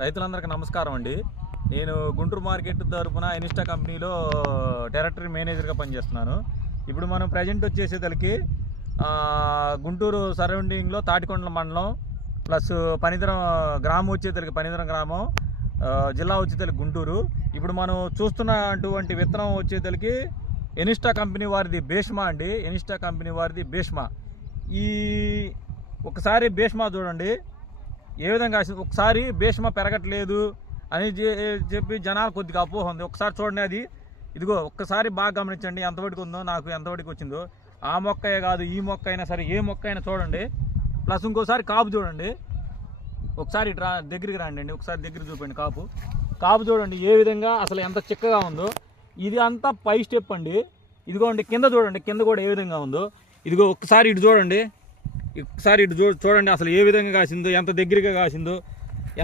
రైతులందరికీ నమస్కారం అండి. నేను గుంటూరు మార్కెట్ తరపున ఇన్స్టా కంపెనీలో టెరిటరీ మేనేజర్గా పనిచేస్తున్నాను. ఇప్పుడు మనం ప్రజెంట్ వచ్చేసేసరికి గుంటూరు సరౌండింగ్లో తాటికొండల మండలం ప్లస్ పనిదరం గ్రామం వచ్చేసరికి పనిదరం గ్రామం జిల్లా వచ్చేసరికి గుంటూరు. ఇప్పుడు మనం చూస్తున్నటువంటి విత్తనం వచ్చేసరికి ఎనిస్టా కంపెనీ వారిది భీష్మా అండి. ఎనిస్టా కంపెనీ వారిది భీష్మా. ఈ ఒకసారి భీష్మా చూడండి. ఏ విధంగా కాసింది? ఒకసారి భీష్మ పెరగట్లేదు అని చెప్పి జనాలు కొద్దిగా అపోహ ఉంది. ఒకసారి చూడండి అది. ఇదిగో ఒక్కసారి బాగా గమనించండి ఎంతవరకు ఉందో నాకు ఎంతవరకు వచ్చిందో. ఆ మొక్కయే కాదు ఈ మొక్క అయినా సరే ఏ మొక్క అయినా చూడండి. ప్లస్ ఇంకోసారి కాపు చూడండి. ఒకసారి ఇటు రా దగ్గరికి రండి అండి ఒకసారి దగ్గర చూపండి కాపు. కాపు చూడండి ఏ విధంగా అసలు ఎంత చిక్కగా ఉందో. ఇది అంతా పై స్టెప్ అండి. ఇదిగోండి కింద చూడండి కింద కూడా ఏ విధంగా ఉందో. ఇదిగో ఒక్కసారి ఇటు చూడండి. ఒకసారి ఇటు చూ చూడండి అసలు ఏ విధంగా కాసిందో ఎంత దగ్గరగా కాసిందో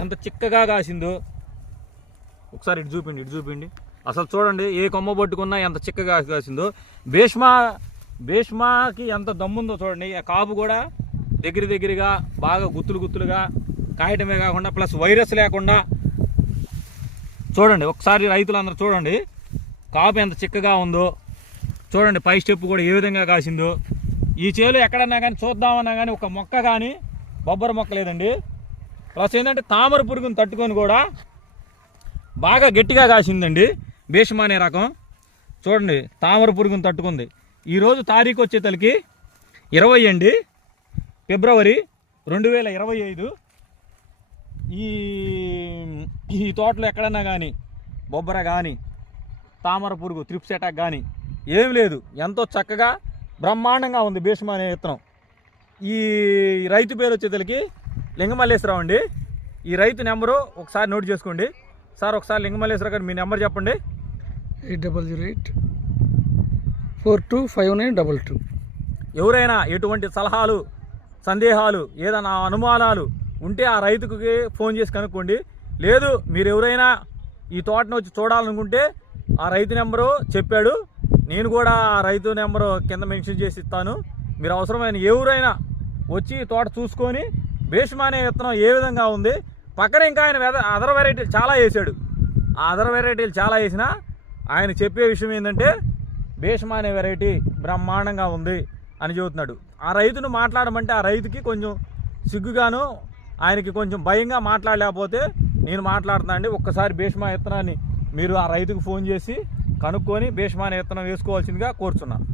ఎంత చిక్కగా కాసిందో. ఒకసారి ఇటు చూపిండి ఇటు చూపిండి. అసలు చూడండి ఏ కొమ్మ పట్టుకున్నా ఎంత చిక్కగా కాసిందో. భీష్మా భీష్మకి ఎంత దమ్ముందో చూడండి. ఆ కాపు కూడా దగ్గర దగ్గరగా బాగా గుత్తులు గుత్తులుగా కాయటమే కాకుండా ప్లస్ వైరస్ లేకుండా. చూడండి ఒకసారి రైతులందరూ చూడండి. కాపు ఎంత చిక్కగా ఉందో. చూడండి పై స్టెప్ కూడా ఏ విధంగా కాసిందో. ఈ చేలు ఎక్కడన్నా కానీ చూద్దామన్నా కానీ ఒక మొక్క కానీ బొబ్బర మొక్క లేదండి. ప్లస్ ఏంటంటే తామర పురుగును తట్టుకొని కూడా బాగా గట్టిగా కాసిందండి. భీష్మ అనే రకం. చూడండి తామర పురుగును తట్టుకుంది. ఈరోజు తారీఖు వచ్చేతలకి ఇరవై అండి. ఫిబ్రవరి రెండు వేల ఇరవై ఐదు. ఈ ఈ తోటలో ఎక్కడన్నా కానీ బొబ్బర కానీ తామర పురుగు త్రిప్స్ అటాక్ కానీ ఏం లేదు. ఎంతో చక్కగా బ్రహ్మాండంగా ఉంది భీష్మ అనే విత్తనం ఈ రైతు పేరు వచ్చేసరికి లింగమల్లేశ్వరరావు అండి. ఈ రైతు నెంబరు ఒకసారి నోట్ చేసుకోండి. సార్ ఒకసారి లింగమల్లేశ్వర గారు మీ నెంబర్ చెప్పండి. Eight double zero eight four two five nine double two. ఎవరైనా ఎటువంటి సలహాలు సందేహాలు ఏదైనా అనుమానాలు ఉంటే ఆ రైతుకి ఫోన్ చేసి కనుక్కోండి. లేదు మీరు ఎవరైనా ఈ తోటను వచ్చి చూడాలనుకుంటే ఆ రైతు నెంబరు చెప్పాడు. నేను కూడా ఆ రైతు నెంబరు కింద మెన్షన్ చేసి ఇస్తాను. మీరు అవసరమైన ఎవరైనా వచ్చి తోట చూసుకొని భీష్మానే విత్తనం ఏ విధంగా ఉంది. పక్కన ఇంకా ఆయన అదర్ వెరైటీలు చాలా వేసాడు. ఆ అదర్ వెరైటీలు చాలా వేసినా ఆయన చెప్పే విషయం ఏంటంటే భీష్మానే వెరైటీ బ్రహ్మాండంగా ఉంది అని చెబుతున్నాడు. ఆ రైతును మాట్లాడమంటే ఆ రైతుకి కొంచెం సిగ్గుగాను ఆయనకి కొంచెం భయంగా మాట్లాడలేకపోతే నేను మాట్లాడుతున్నా అండి. ఒక్కసారి భీష్మా విత్తనాన్ని మీరు ఆ రైతుకు ఫోన్ చేసి కనుక్కొని భీష్మ విత్తనం వేసుకోవాల్సిందిగా కోరుచున్నాను